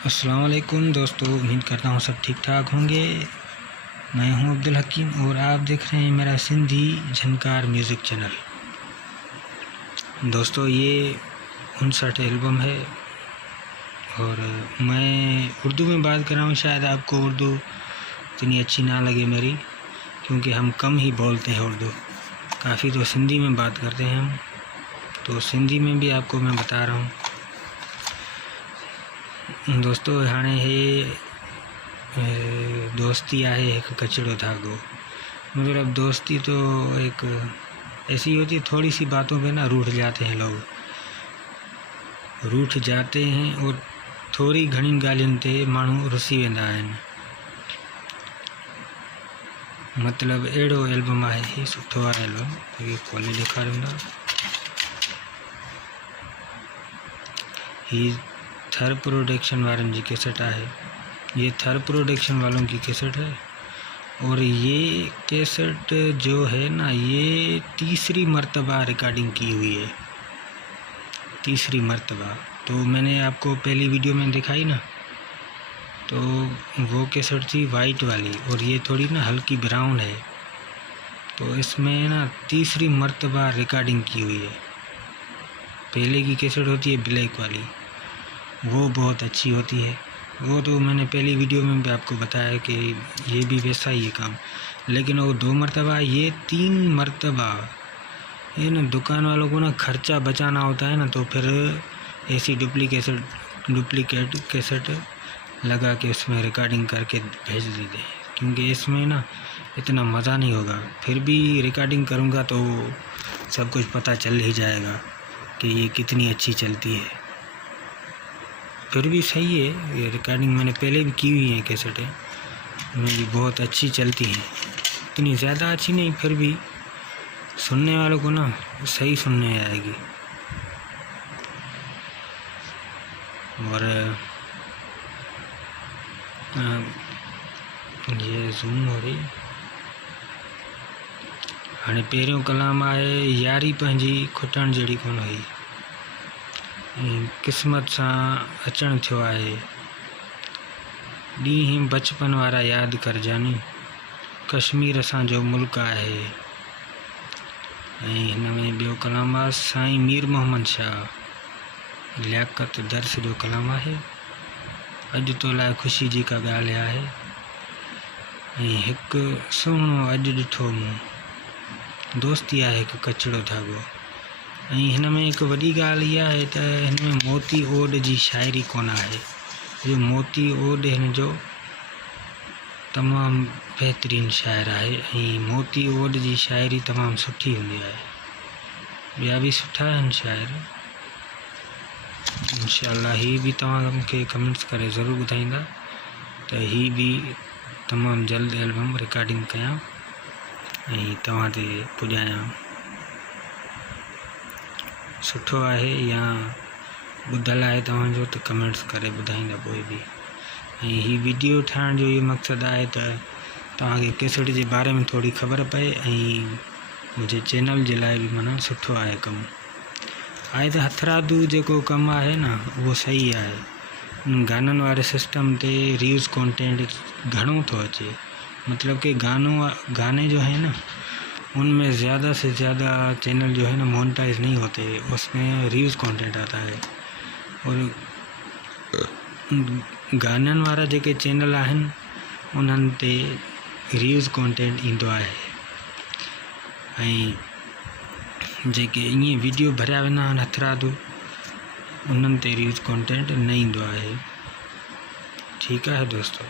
अस्सलाम वालेकुम दोस्तों, उम्मीद करता हूँ सब ठीक ठाक होंगे। मैं हूँ अब्दुल हकीम और आप देख रहे हैं मेरा सिंधी झनकार म्यूज़िक चैनल। दोस्तों ये 59 एल्बम है और मैं उर्दू में बात कर रहा हूँ। शायद आपको उर्दू इतनी अच्छी ना लगे मेरी, क्योंकि हम कम ही बोलते हैं उर्दू, काफ़ी तो सिंधी में बात करते हैं हम। तो सिंधी में भी आपको मैं बता रहा हूँ। दोस्तों हाणे हे दोस्ती आहे एक कचड़ो धागो। मतलब दोस्ती तो एक ऐसी होती है, थोड़ी सी बातों पे ना रूठ जाते हैं लोग, रूठ जाते हैं और थोड़ी घणी ॻाल्हियुनि ते माण्हू रुसी वेंदा आहिनि। मतलब अहिड़ो एल्बम आहे, ही सुठो आहे एल्बम। ये खोले ॾेखारींदा। ही थर प्रोडक्शन वालों की कैसेट है। ये थर प्रोडक्शन वालों की कैसेट है और ये कैसेट जो है ना, ये तीसरी मर्तबा रिकॉर्डिंग की हुई है, तीसरी मर्तबा। तो मैंने आपको पहली वीडियो में दिखाई ना, तो वो कैसेट थी वाइट वाली और ये थोड़ी ना हल्की ब्राउन है। तो इसमें ना तीसरी मर्तबा रिकॉर्डिंग की हुई है। पहले की कैसेट होती है ब्लैक वाली, वो बहुत अच्छी होती है। वो तो मैंने पहली वीडियो में भी आपको बताया कि ये भी वैसा ही है काम। लेकिन वो 2 मरतबा, ये 3 मरतबा। ये ना दुकान वालों को ना खर्चा बचाना होता है ना, तो फिर ऐसी डुप्लीकेट कैसेट लगा के उसमें रिकॉर्डिंग करके भेज देते हैं, क्योंकि इसमें ना इतना मज़ा नहीं होगा। फिर भी रिकॉर्डिंग करूँगा तो सब कुछ पता चल ही जाएगा कि ये कितनी अच्छी चलती है। फिर भी सही है, ये रिकॉर्डिंग मैंने पहले भी की हुई है कैसेटें, उनमें भी बहुत अच्छी चलती हैं। इतनी ज़्यादा अच्छी नहीं, फिर भी सुनने वालों को ना सही सुनने आएगी। और ये ज़ूम हो रही। हाणे पहिरियों कलाम आहे, यारी पंहिंजी खुटण जहिड़ी कोन हुई, क़िस्मत सां अचण थियो आहे, ॾींहं बचपन वारा यादि कर जानी, कश्मीर असांजो मुल्क आहे। ऐं हिन में ॿियो कलाम आहे साईं मीर मोहम्मद शाह लियाकत दर्स जो कलाम आहे। अॼु तो लाइ ख़ुशी जी का ॻाल्हि आहे, ऐं हिकु सुहिणो अॼु ॾिठो मूं, दोस्ती आहे हिकु कचड़ो धागो। ऐं हिन में हिकु वॾी ॻाल्हि इहा आहे त हिन में मोती ओड जी शाइरी कोन आहे। जो मोती ओड हिन जो तमामु बहितरीनु शाइर आहे, ऐं मोती ओड जी शाइरी तमामु सुठी हूंदी आहे। ॿिया बि सुठा आहिनि शाइर, इंशाअल्लाह। ही बि तव्हां मूंखे कमेंट्स करे ज़रूरु ॿुधाईंदा त ही बि तमामु जल्द एल्बम रिकॉर्डिंग कयां ऐं तव्हां ते पुॼायां। सुठो आहे या ॿुधल आहे तव्हांजो त कमेंट्स करे ॿुधाईंदा पोइ बि। ऐं ही वीडियो ठाहिण जो इहो मक़सदु आहे त तव्हांखे कैसेट जे बारे में थोरी ख़बर पए, ऐं मुंहिंजे चैनल जे लाइ बि माना सुठो आहे कमु। आहे त हथरादू जेको कमु आहे न, उहो सही आहे। गाननि वारे सिस्टम ते रिव्यूज़ कंटेंट घणो थो अचे। मतलब कि गाने जो है ना, उनमें ज़्यादा से ज़्यादा चैनल जो है ना मोनेटाइज नहीं होते, उसमें रिव्यूज़ कंटेंट आता है। और गाननि वारा जेके चैनल आहिनि उन्हनि ते रिव्यूज़ कंटेंट ईंदो आहे, ऐं जेके ईअं वीडियो भरिया वेंदा आहिनि हथरादू, उन्हनि ते रिव्यूज़ कंटेंट न ईंदो आहे। ठीकु आहे दोस्तों।